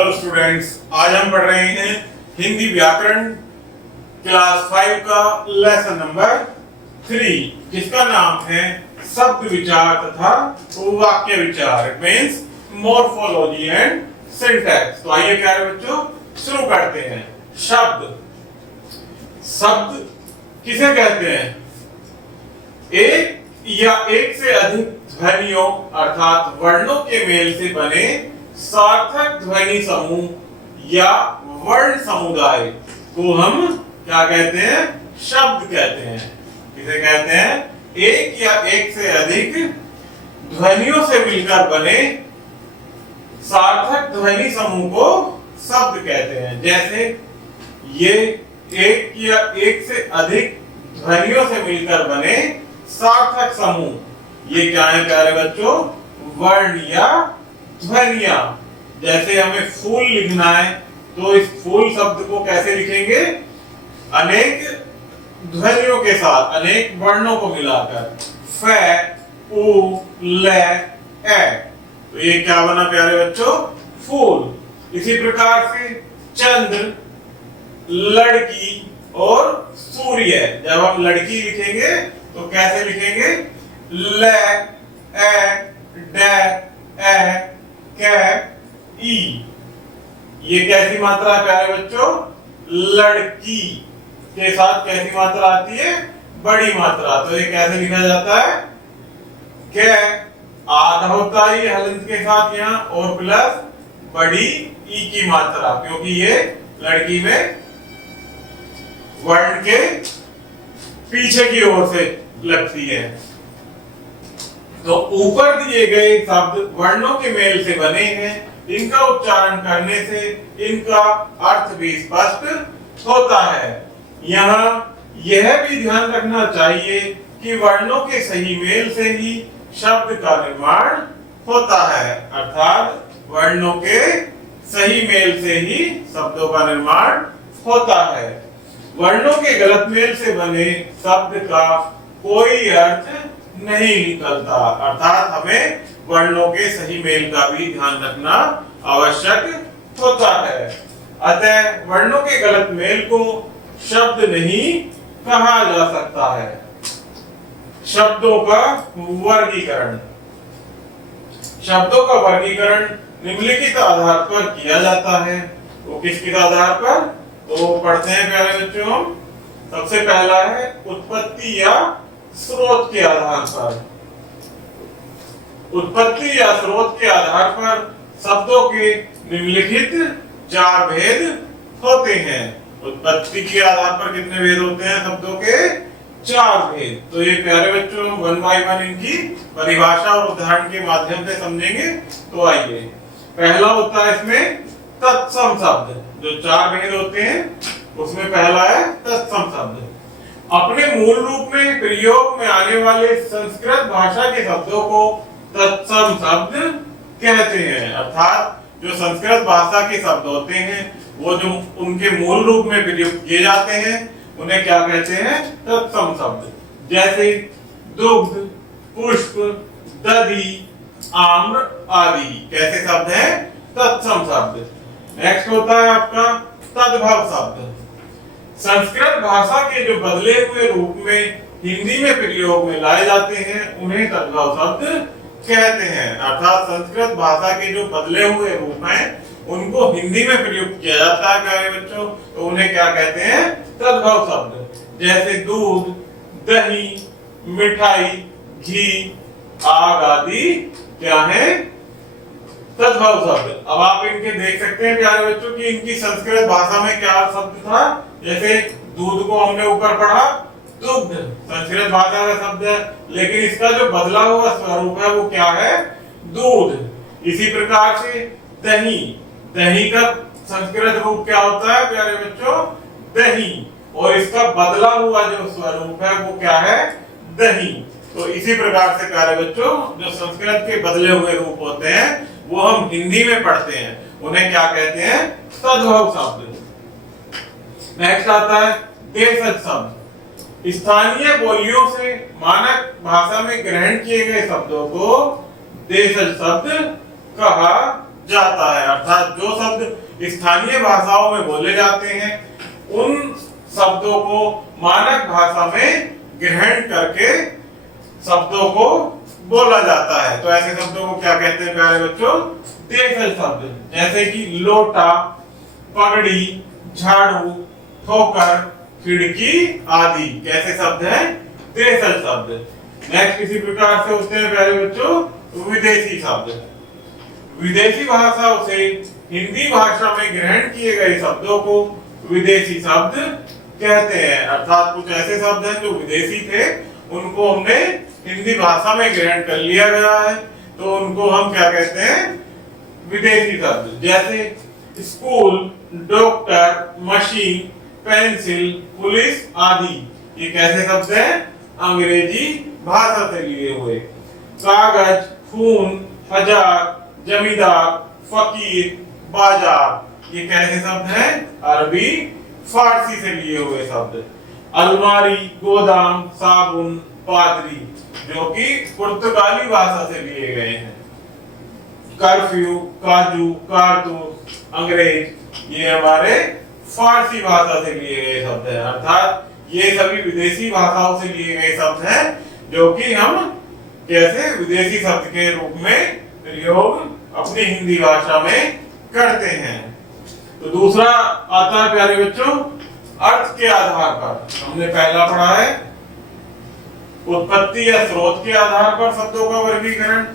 Hello students, आज हम पढ़ रहे हैं हिंदी व्याकरण क्लास 5 का लेसन नंबर 3 जिसका नाम है शब्द विचार तथा वाक्य विचार। It means morphology and syntax. तो आइए प्यारे बच्चों शुरू करते हैं। शब्द किसे कहते हैं? एक या एक से अधिक ध्वनियों अर्थात वर्णों के मेल से बने सार्थक ध्वनि समूह या वर्ण समुदाय को हम क्या कहते हैं? शब्द कहते हैं। किसे कहते हैं? एक या एक से अधिक ध्वनियों से मिलकर बने सार्थक ध्वनि समूह को शब्द कहते हैं। जैसे ये एक या एक से अधिक ध्वनियों से मिलकर बने सार्थक समूह, ये क्या है प्यारे बच्चों? वर्ण या ध्वनियां। जैसे हमें फूल लिखना है तो इस फूल शब्द को कैसे लिखेंगे? अनेक ध्वनियों के साथ, अनेक वर्णों को मिलाकर। फ, उ, ल, ए। तो ये क्या बना प्यारे बच्चों? फूल। इसी प्रकार से चंद्र, लड़की और सूर्य। जब हम लड़की लिखेंगे तो कैसे लिखेंगे? ल, ए, ड, ए, क, ई। ये कैसी मात्रा है प्यारे बच्चों? लड़की के साथ कैसी मात्रा आती है? बड़ी मात्रा। तो ये कैसे लिखा जाता है? क आधा होता है ये हलंत के साथ यहाँ, और प्लस बड़ी ई की मात्रा, क्योंकि ये लड़की में वर्ण के पीछे की ओर से लगती है। तो ऊपर दिए गए शब्द वर्णों के मेल से बने हैं। इनका उच्चारण करने से इनका अर्थ भी स्पष्ट होता है। यहाँ यह भी ध्यान रखना चाहिए कि वर्णों के सही मेल से ही शब्द का निर्माण होता है। अर्थात वर्णों के सही मेल से ही शब्दों का निर्माण होता है। वर्णों के गलत मेल से बने शब्द का कोई अर्थ नहीं निकलता। अर्थात हमें वर्णों के सही मेल का भी ध्यान रखना आवश्यक होता है। अतः वर्णों के गलत मेल को शब्द नहीं कहा जा सकता है। शब्दों का वर्गीकरण। शब्दों का वर्गीकरण निम्नलिखित आधार पर किया जाता है। वो किस आधार पर? तो पढ़ते हैं प्यारे बच्चों। सबसे पहला है उत्पत्ति या स्रोत के आधार पर। उत्पत्ति या स्रोत के आधार पर शब्दों के निम्नलिखित 4 भेद होते हैं। उत्पत्ति के आधार पर कितने भेद होते हैं? शब्दों के 4 भेद। तो ये प्यारे बच्चों 1 बाय 1 इनकी परिभाषा और उदाहरण के माध्यम से समझेंगे। तो आइए, पहला होता है इसमें तत्सम शब्द। जो 4 भेद होते हैं उसमें पहला है तत्सम शब्द। अपने मूल रूप में प्रयोग में आने वाले संस्कृत भाषा के शब्दों को तत्सम शब्द कहते हैं। अर्थात जो संस्कृत भाषा के शब्द होते हैं वो जो उनके मूल रूप में प्रयोग किए जाते हैं उन्हें क्या कहते हैं? तत्सम शब्द। जैसे दुग्ध, पुष्प, दधि, आम्र आदि कैसे शब्द हैं? तत्सम शब्द। नेक्स्ट होता है आपका तद्भव शब्द। संस्कृत भाषा के जो बदले हुए रूप में हिंदी में प्रयोग में लाए जाते हैं उन्हें तद्भव शब्द कहते हैं। अर्थात संस्कृत भाषा के जो बदले हुए रूप हैं उनको हिंदी में प्रयोग किया जाता है प्यारे बच्चों, तो उन्हें क्या कहते हैं? तद्भव शब्द। जैसे दूध, दही, मिठाई, घी, आग आदि क्या है? तद्भव शब्द। अब आप इनके देख सकते हैं प्यारे बच्चों कि इनकी संस्कृत भाषा में क्या शब्द था। जैसे दूध को हमने ऊपर पढ़ा दुग्ध, संस्कृत भाषा का शब्द है, लेकिन इसका जो बदला हुआ स्वरूप है वो क्या है? दूध। इसी प्रकार से दही, दही का संस्कृत रूप क्या होता है प्यारे बच्चों? दही। और इसका बदला हुआ जो स्वरूप है वो क्या है? दही। तो इसी प्रकार से प्यारे बच्चों जो संस्कृत के बदले हुए रूप होते हैं वो हम हिंदी में पढ़ते हैं, उन्हें क्या कहते हैं? तद्भव शब्द। नेक्स्ट आता है देशज शब्द। स्थानीय बोलियों से मानक भाषा में ग्रहण किए गए शब्दों को देशज शब्द कहा जाता है। अर्थात जो शब्द स्थानीय भाषाओं में बोले जाते हैं उन शब्दों को मानक भाषा में ग्रहण करके शब्दों को बोला जाता है। तो ऐसे शब्दों को क्या कहते हैं प्यारे बच्चों? देशज शब्द। जैसे कि लोटा, पगड़ी, झाड़ू, ठोकर, खिड़की आदि कैसे शब्द हैं? देशज शब्द। नेक्स्ट इसी प्रकार से होते हैं प्यारे बच्चों विदेशी शब्द। विदेशी भाषाओं से हिंदी भाषा में ग्रहण किए गए शब्दों को विदेशी शब्द कहते हैं। अर्थात कुछ ऐसे शब्द हैं जो विदेशी थे, उनको हमने हिंदी भाषा में ग्रहण कर लिया गया है, तो उनको हम क्या कहते हैं? विदेशी शब्द। जैसे school, doctor, machine, pencil, police आदि ये कैसे शब्द हैं? अंग्रेजी भाषा से लिए हुए। कागज, खून, हजार, जमींदार, फकीर, बाजार ये कैसे शब्द हैं? अरबी फारसी से लिए हुए शब्द। अलमारी, गोदाम, साबुन, पादरी जो कि पुर्तगाली भाषा से लिए गए हैं। कर्फ्यू, काजू, कारतूस, अंग्रेज ये हमारे फारसी भाषा से लिए गए शब्द हैं। अर्थात ये सभी विदेशी भाषाओं से लिए गए शब्द हैं जो कि हम कैसे विदेशी शब्द के रूप में प्रयोग अपनी हिंदी भाषा में करते हैं। तो दूसरा आता है प्यारे बच्चों अर्थ के आधार पर। हमने पहला पढ़ा है उत्पत्ति या स्रोत के आधार पर शब्दों का वर्गीकरण,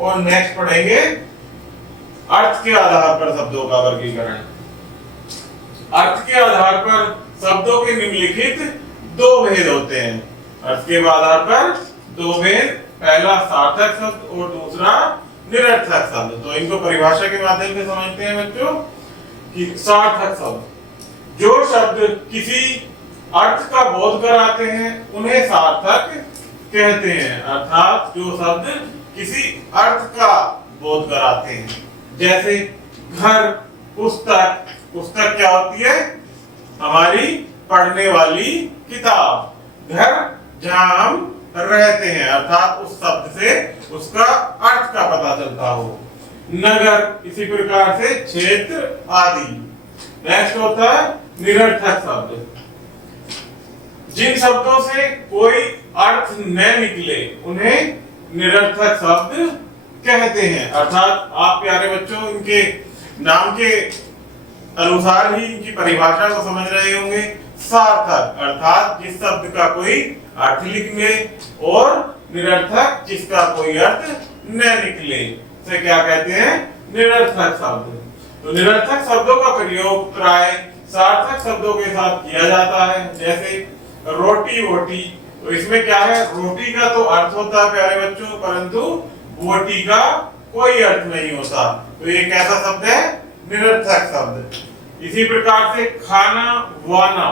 और नेक्स्ट पढ़ेंगे अर्थ के आधार पर शब्दों का वर्गीकरण। अर्थ के आधार पर शब्दों के निम्नलिखित दो भेद होते हैं। अर्थ के आधार पर दो भेद, पहला सार्थक शब्द और दूसरा निरर्थक शब्द। तो इनको परिभाषा के माध्यम से समझते हैं बच्चों कि सार्थक शब्द जो शब्द किसी अर्थ का बोध कराते हैं उन्हें सार्थक कहते हैं। अर्थात जो शब्द किसी अर्थ का बोध कराते हैं, जैसे घर, पुस्तक। पुस्तक क्या होती है? हमारी पढ़ने वाली किताब। घर जहां हम रहते हैं, अर्थात उस शब्द से उसका अर्थ का पता चलता हो। नगर इसी प्रकार से क्षेत्र आदि। नेक्स्ट होता है निरर्थक शब्द। जिन शब्दों से कोई अर्थ न निकले उन्हें निरर्थक शब्द कहते हैं। अर्थात आप प्यारे बच्चों इनके नाम के अनुसार ही इनकी परिभाषा को समझ रहे होंगे। सार्थक अर्थात जिस शब्द का कोई अर्थ निकले, और निरर्थक जिसका कोई अर्थ न निकले से क्या कहते हैं? निरर्थक शब्द। तो निरर्थक शब्दों का प्रयोग प्राय सार्थक शब्दों के साथ किया जाता है। जैसे रोटी, वोटी। तो इसमें क्या है? रोटी का तो अर्थ होता है प्यारे बच्चों, परंतु वोटी का कोई अर्थ नहीं होता। तो ये कैसा शब्द है? निरर्थक शब्द। इसी प्रकार से खाना, वाना।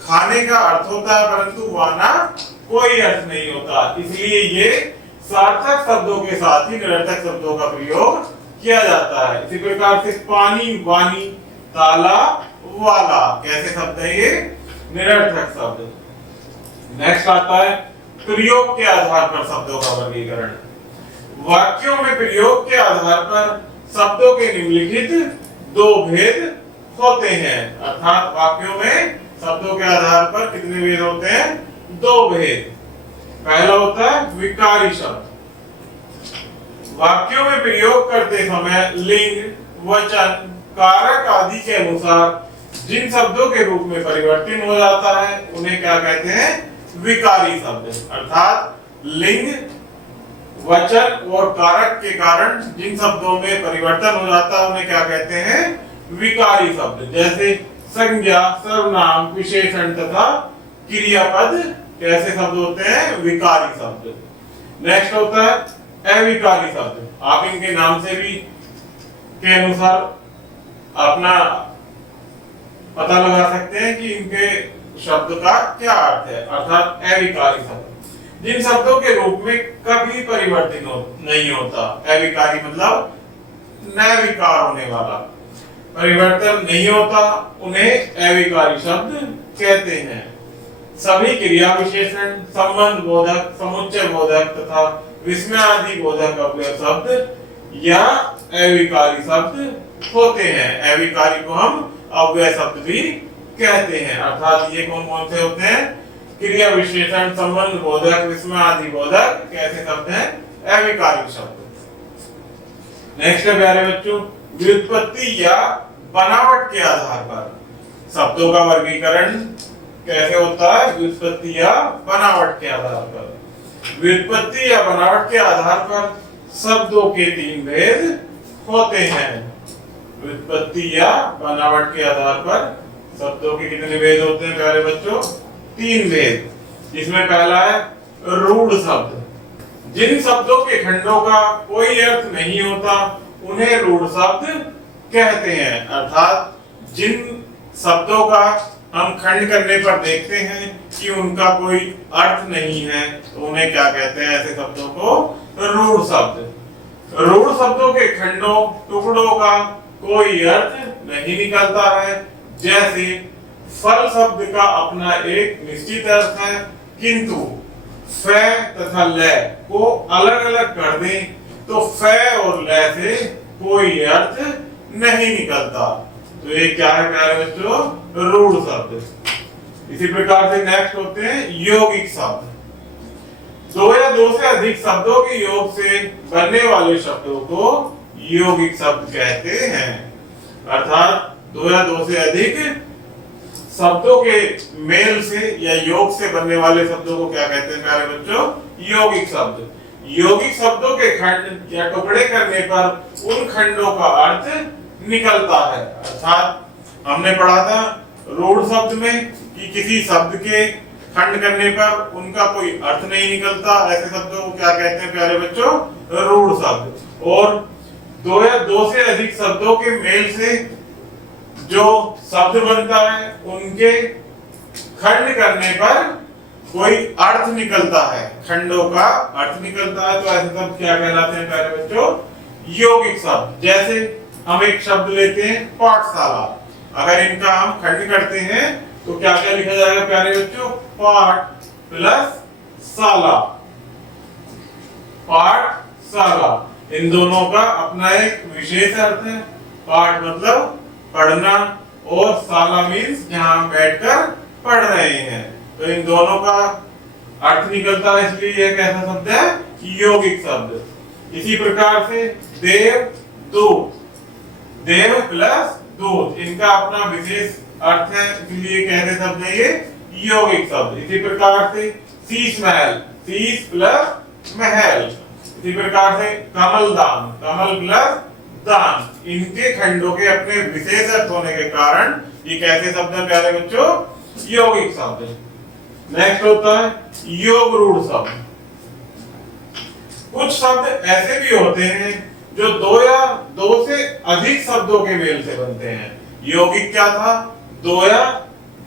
खाने का अर्थ होता है परंतु वाना कोई अर्थ नहीं होता, इसलिए ये सार्थक शब्दों के साथ ही निरर्थक शब्दों का प्रयोग किया जाता है। इसी प्रकार से पानी, वानी, ताला, वाला कैसे शब्द है? ये निरर्थक शब्द। नेक्स्ट आता है प्रयोग के आधार पर शब्दों का वर्गीकरण। वाक्यों में प्रयोग के आधार पर शब्दों के निम्नलिखित दो भेद होते हैं। अर्थात वाक्यों में शब्दों के आधार पर कितने भेद होते हैं? दो भेद। पहला होता है विकारी शब्द। वाक्यों में प्रयोग करते समय लिंग, वचन, कारक आदि के अनुसार जिन शब्दों के रूप में परिवर्तन हो जाता है उन्हें क्या कहते हैं? विकारी शब्द। अर्थात लिंग, वचन और कारक के कारण जिन शब्दों में परिवर्तन हो जाता है उन्हें क्या कहते हैं? विकारी शब्द। जैसे संज्ञा, सर्वनाम, विशेषण तथा क्रियापद कैसे शब्द होते हैं? विकारी शब्द। नेक्स्ट होता है अविकारी शब्द। आप इनके नाम से भी के अनुसार अपना पता लगा सकते हैं कि इनके शब्द का क्या अर्थ है। अर्थात अविकारी शब्द जिन शब्दों के रूप में कभी परिवर्तन नहीं होता। अविकारी मतलब निर्विकार होने वाला, परिवर्तन नहीं होता, उन्हें अविकारी शब्द कहते हैं। सभी क्रिया विशेषण, संबंध बोधक, समुच्चय बोधक तथा विस्मय आदि बोधक अव्यय शब्द या अविकारी शब्द होते हैं। अविकारी को हम अव्यय शब्द भी कहते हैं। अर्थात ये कौन कौन से होते हैं? क्रिया विशेषण संबंध बोधक विस्मय आदि बोधक कैसे शब्द हैं? अविकारी शब्द। नेक्स्ट है प्यारे बच्चों, व्युत्पत्ति या बनावट के आधार पर शब्दों का वर्गीकरण कैसे होता है? व्युत्पत्ति या बनावट के आधार पर। व्युत्पत्ति या बनावट के आधार पर शब्दों के तीन भेद होते हैं। व्युत्पत्ति या बनावट के आधार पर शब्दों के कितने भेद होते हैं प्यारे बच्चों? तीन भेद। जिसमें पहला है रूढ़ शब्द। जिन शब्दों के खंडों का कोई अर्थ नहीं होता उन्हें रूढ़ शब्द कहते हैं। अर्थात जिन शब्दों का हम खंड करने पर देखते हैं कि उनका कोई अर्थ नहीं है तो उन्हें क्या कहते हैं? ऐसे शब्दों को रूढ़ शब्द। रूढ़ शब्दों के खंडों टुकड़ों का कोई अर्थ नहीं निकलता है। जैसे फल शब्द का अपना एक निश्चित अर्थ है, किंतु फ तथा ल को अलग अलग कर दें तो फ और ल से कोई अर्थ नहीं निकलता। तो ये क्या है प्यारे बच्चों? रूढ़ शब्द। इसी प्रकार से नेक्स्ट होते हैं यौगिक शब्द। दो या दो से अधिक शब्दों के योग से बनने वाले शब्दों को यौगिक शब्द कहते हैं। अर्थात दो या दो से अधिक शब्दों के मेल से या योग से बनने वाले शब्दों को क्या कहते हैं प्यारे बच्चों? यौगिक शब्द। यौगिक शब्दों के खंड या टुकड़े करने पर उन खंडों का अर्थ निकलता है। अर्थात हमने पढ़ा था रूढ़ शब्द में कि किसी शब्द के खंड करने पर उनका कोई अर्थ नहीं निकलता, ऐसे शब्दों को क्या कहते हैं प्यारे बच्चों? रूढ़ शब्द। और दो या दो से अधिक शब्दों के मेल से जो शब्द बनता है उनके खंड करने पर कोई अर्थ निकलता है, खंडों का अर्थ निकलता है, तो ऐसे शब्द क्या कहलाते हैं प्यारे बच्चों? यौगिक शब्द। जैसे हम एक शब्द लेते हैं पाठशाला, अगर इनका हम खंड करते हैं तो क्या क्या लिखा जाएगा प्यारे बच्चों? पाठ प्लस शाला, पाठशाला। इन दोनों का अपना एक विशेष अर्थ है। पाठ मतलब पढ़ना और शाला मीन्स जहां हम बैठकर पढ़ रहे हैं, तो इन दोनों का अर्थ निकलता है, इसलिए यह कैसा शब्द है? यौगिक शब्द। इसी प्रकार से देव दूत, देव प्लस दूत, इनका अपना विशेष अर्थ है, इसलिए कैसे शब्द है ये? यौगिक शब्द। इसी प्रकार से शीश महल, शीश प्लस महल। इसी प्रकार से कमलदान, कमल प्लस दान, इनके खंडों के अपने विशेष अर्थ होने के कारण ये कैसे शब्द है प्यारे बच्चों? यौगिक शब्द। नेक्स्ट होता है योग रूढ़ शब्द। कुछ शब्द ऐसे भी होते हैं जो दो या दो से अधिक शब्दों के मेल से बनते हैं। यौगिक क्या था? दो या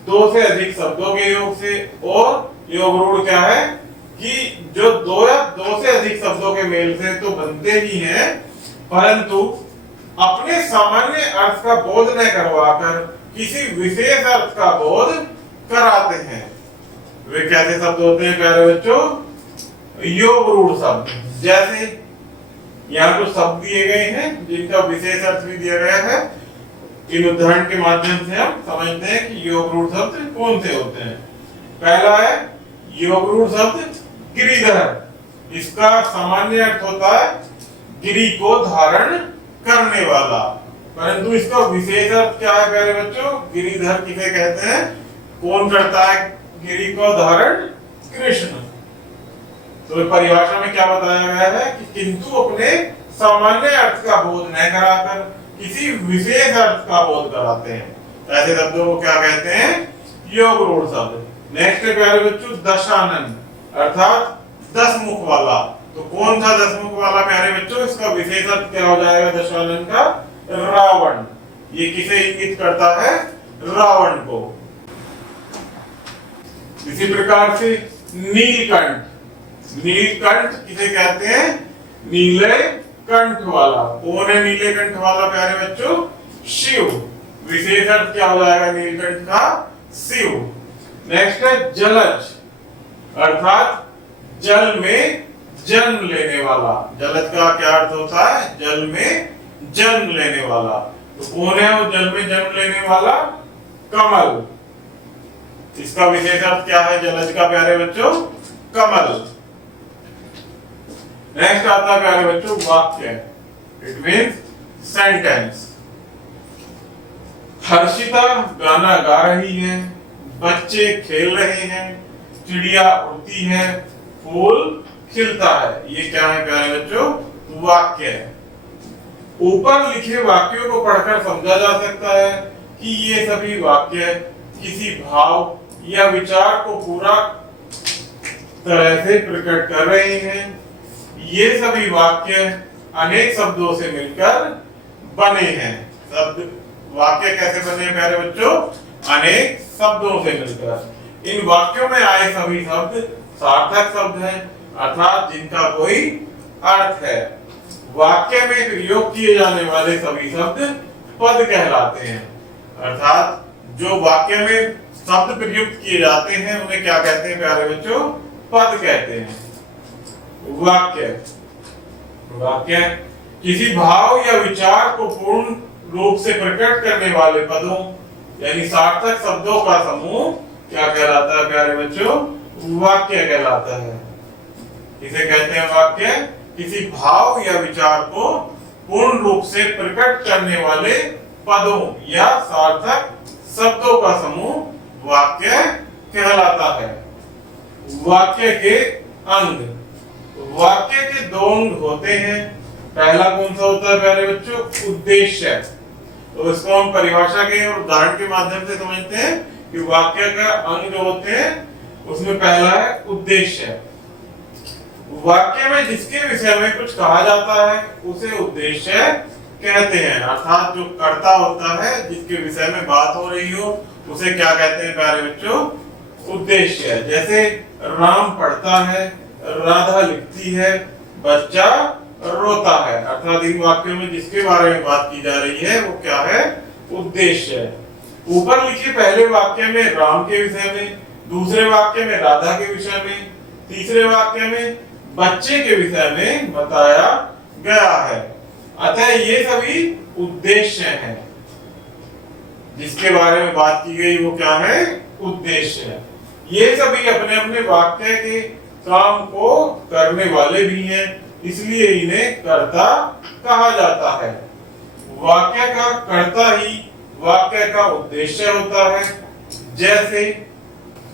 दो से अधिक शब्दों के योग से। और योग रूढ़ क्या है? कि जो दो या दो से अधिक शब्दों के मेल से तो बनते ही हैं, परंतु अपने सामान्य अर्थ का बोध न करवाकर किसी विशेष अर्थ का बोध कराते हैं। वे कैसे शब्द होते हैं प्यारे बच्चों? योग रूढ़ शब्द। जैसे यहाँ कुछ शब्द दिए गए हैं जिनका विशेष अर्थ भी दिया गया है। इन उदाहरण के माध्यम से हम समझते हैं कि योग रूढ़ शब्द कौन से होते हैं। पहला है योग रूढ़ शब्द गिरिधर। इसका सामान्य अर्थ होता है गिरि को धारण करने वाला, परंतु इसका विशेष अर्थ क्या है प्यारे बच्चों? गिरिधर किसे कहते हैं? कौन करता है गिरि को धारण? कृष्ण। तो परिभाषा में क्या बताया गया है कि किंतु अपने सामान्य अर्थ का बोध न कराकर किसी विशेष अर्थ का बोध कराते हैं, ऐसे शब्दों को क्या कहते हैं? योग रूढ़ शब्द। नेक्स्ट है प्यारे बच्चों दशानन, अर्थात 10 मुख वाला। तो कौन था 10 मुख वाला प्यारे बच्चों? इसका विशेष अर्थ क्या हो जाएगा दशानन का? रावण। ये किसे इंगित करता है? रावण को। इसी प्रकार से नीलकंठ, नीलकंठ किसे कहते हैं? नीले कंठ वाला। कौन है नीले कंठ वाला प्यारे बच्चों? शिव। विशेष अर्थ क्या हो जाएगा नीलकंठ का? शिव। नेक्स्ट है जलज, अर्थात जल में जन्म लेने वाला। जलज का क्या अर्थ होता है? जल में जन्म लेने वाला। तो कौन है वो जल में जन्म लेने वाला? कमल। इसका विशेष अर्थ क्या है जलज का प्यारे बच्चों? कमल। नेक्स्ट आता है प्यारे बच्चों वाक्य। It means sentence. हर्षिता गाना गा रही है, बच्चे खेल रहे हैं, चिड़िया उड़ती है, फूल खिलता है। ये क्या है प्यारे बच्चों? वाक्य है। ऊपर लिखे वाक्यों को पढ़कर समझा जा सकता है कि ये सभी वाक्य किसी भाव या विचार को पूरा तरह से प्रकट कर रहे हैं। ये सभी वाक्य अनेक शब्दों से मिलकर बने हैं। शब्द वाक्य कैसे बने प्यारे बच्चों? अनेक शब्दों से मिलकर। इन वाक्यों में आए सभी शब्द सार्थक शब्द हैं, अर्थात जिनका कोई अर्थ है। वाक्य में प्रयोग किए जाने वाले सभी शब्द पद कहलाते हैं, अर्थात जो वाक्य में शब्द प्रयुक्त किए जाते हैं उन्हें क्या कहते हैं प्यारे बच्चों? पद कहते हैं। वाक्य वाक्य किसी भाव या विचार को पूर्ण रूप से प्रकट करने वाले पदों यानी सार्थक शब्दों का समूह क्या कहलाता है प्यारे बच्चों? वाक्य कहलाता है। इसे कहते हैं वाक्य किसी भाव या विचार को पूर्ण रूप से प्रकट करने वाले पदों या सार्थक शब्दों का समूह वाक्य कहलाता है। वाक्य के अंग। वाक्य के दो अंग होते हैं। पहला कौन सा होता है प्यारे बच्चों? उद्देश्य। तो इसको हम परिभाषा के और उदाहरण के माध्यम से समझते हैं कि वाक्य का अंग जो होते हैं उसमें पहला है उद्देश्य। वाक्य में जिसके विषय में कुछ कहा जाता है उसे उद्देश्य कहते हैं, अर्थात जो कर्ता होता है जिसके विषय में बात हो रही हो उसे क्या कहते हैं प्यारे बच्चों? उद्देश्य। जैसे राम पढ़ता है, राधा लिखती है, बच्चा रोता है, अर्थात इन वाक्यों में जिसके बारे में बात की जा रही है वो क्या है? उद्देश्य। ऊपर लिखे पहले वाक्य में राम के विषय में, दूसरे वाक्य में राधा के विषय में, तीसरे वाक्य में बच्चे के विषय में बताया गया है। अतः ये सभी उद्देश्य हैं। जिसके बारे में बात की गई वो क्या है? उद्देश्य है। ये सभी अपने अपने वाक्य के काम को करने वाले भी हैं, इसलिए इन्हें कर्ता कहा जाता है। वाक्य का कर्ता ही वाक्य का उद्देश्य होता है। जैसे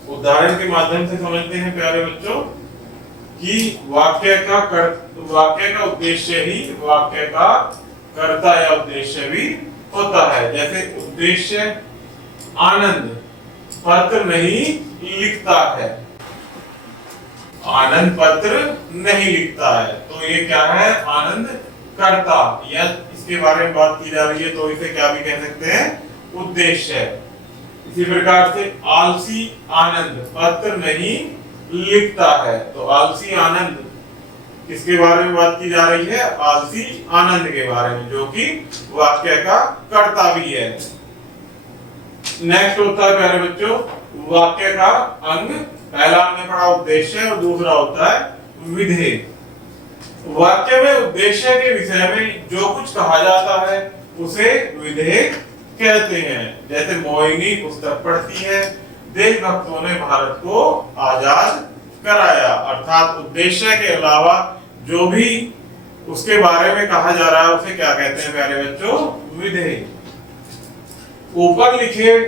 उदाहरण के माध्यम से समझते हैं प्यारे बच्चों कि वाक्य का उद्देश्य ही वाक्य का कर्ता या उद्देश्य भी होता है। जैसे उद्देश्य आनंद पत्र नहीं लिखता है, आनंद पत्र नहीं लिखता है, तो ये क्या है? आनंद कर्ता, या इसके बारे में बात की जा रही है तो इसे क्या भी कह सकते हैं? उद्देश्य। इसी प्रकार से आलसी आनंद पत्र नहीं लिखता है, तो आलसी आनंद किसके बारे में बात की जा रही है? आलसी आनंद के बारे में, जो कि वाक्य का कर्ता भी है। नेक्स्ट होता है प्यारे बच्चों वाक्य का अंग। पहला हमने पढ़ा उद्देश्य और दूसरा होता है विधेय। वाक्य में उद्देश्य के विषय में जो कुछ कहा जाता है उसे विधेय कहते हैं। जैसे मोहिनी पुस्तक पढ़ती है, देशभक्तों ने भारत को आजाद कराया, अर्थात उद्देश्य के अलावा जो भी उसके बारे में कहा जा रहा है उसे क्या कहते हैं प्यारे बच्चों? विधेय। ऊपर लिखे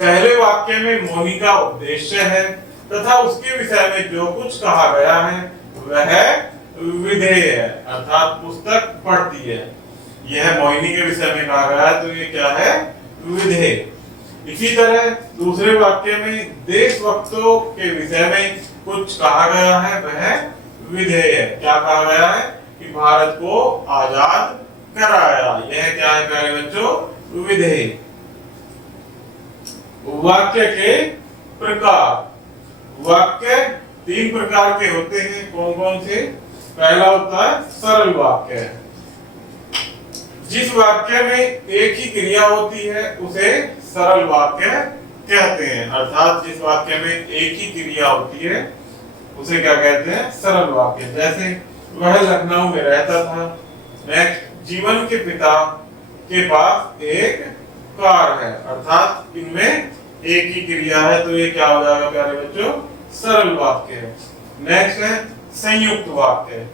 पहले वाक्य में मोहिनी का उद्देश्य है तथा उसके विषय में जो कुछ कहा गया है वह विधेय है, अर्थात पुस्तक पढ़ती है। यह मोहिनी के विषय में कहा गया है तो ये क्या है? विधेय। इसी तरह दूसरे वाक्य में देशभक्तों के विषय में कुछ कहा गया है वह विधेय है। क्या कहा गया है? कि भारत को आजाद कराया। यह क्या है प्यारे बच्चों? विधेय। वाक्य के प्रकार। वाक्य तीन प्रकार के होते हैं। कौन कौन से? पहला होता है सरल वाक्य। जिस वाक्य में एक ही क्रिया होती है उसे सरल वाक्य कहते हैं, अर्थात जिस वाक्य में एक ही क्रिया होती है उसे क्या कहते हैं, सरल वाक्य। जैसे वह लखनऊ में रहता था। नेक्स्ट, जीवन के पिता के पास एक कार है, अर्थात इनमें एक ही क्रिया है, तो ये क्या हो जाएगा प्यारे बच्चों, सरल वाक्य है। नेक्स्ट है संयुक्त वाक्य।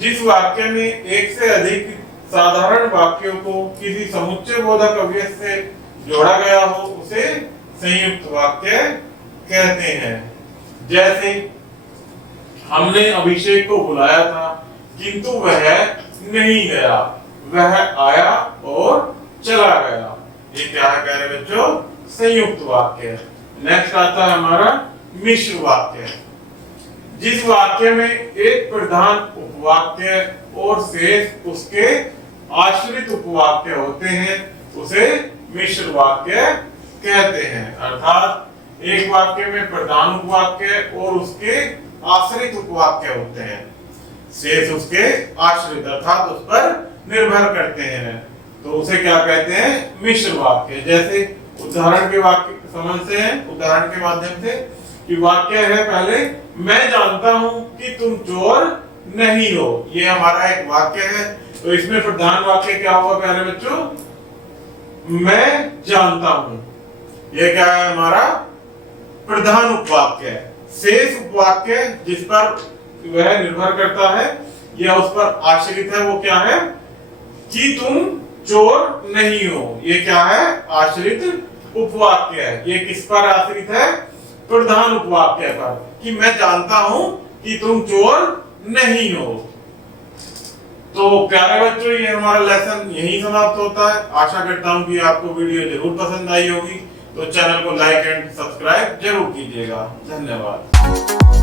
जिस वाक्य में एक से अधिक साधारण वाक्यों को किसी समुच्चय बोधक अवयव से जोड़ा गया हो उसे संयुक्त वाक्य कहते हैं। जैसे हमने अभिषेक को बुलाया था किंतु वह नहीं गया, वह आया और चला गया। ये क्या है प्यारे बच्चों, संयुक्त वाक्य है। नेक्स्ट आता है हमारा मिश्र वाक्य। जिस वाक्य में एक प्रधान उपवाक्य और शेष उसके आश्रित उपवाक्य होते हैं उसे मिश्र वाक्य कहते हैं। अर्थात एक वाक्य में प्रधान उपवाक्य और उसके आश्रित उपवाक्य होते हैं, शेष उसके आश्रित अर्थात उस पर निर्भर करते हैं, तो उसे क्या कहते हैं, मिश्र वाक्य। जैसे उदाहरण के वाक्य समझते हैं, उदाहरण के माध्यम से कि वाक्य है पहले, मैं जानता हूं कि तुम चोर नहीं हो। ये हमारा एक वाक्य है, तो इसमें प्रधान वाक्य क्या होगा प्यारे बच्चों, मैं जानता हूं। ये क्या है, हमारा प्रधान उपवाक्य है। शेष उपवाक्य जिस पर वह निर्भर करता है या उस पर आश्रित है वो क्या है, कि तुम चोर नहीं हो। ये क्या है, आश्रित उपवाक्य है। ये किस पर आश्रित है, प्रधान उपवाक्य पर, कि मैं जानता हूं कि तुम चोर नहीं हो। तो प्यारे बच्चों, ये हमारा लेसन यहीं समाप्त होता है। आशा करता हूं कि आपको वीडियो जरूर पसंद आई होगी, तो चैनल को लाइक एंड सब्सक्राइब जरूर कीजिएगा। धन्यवाद।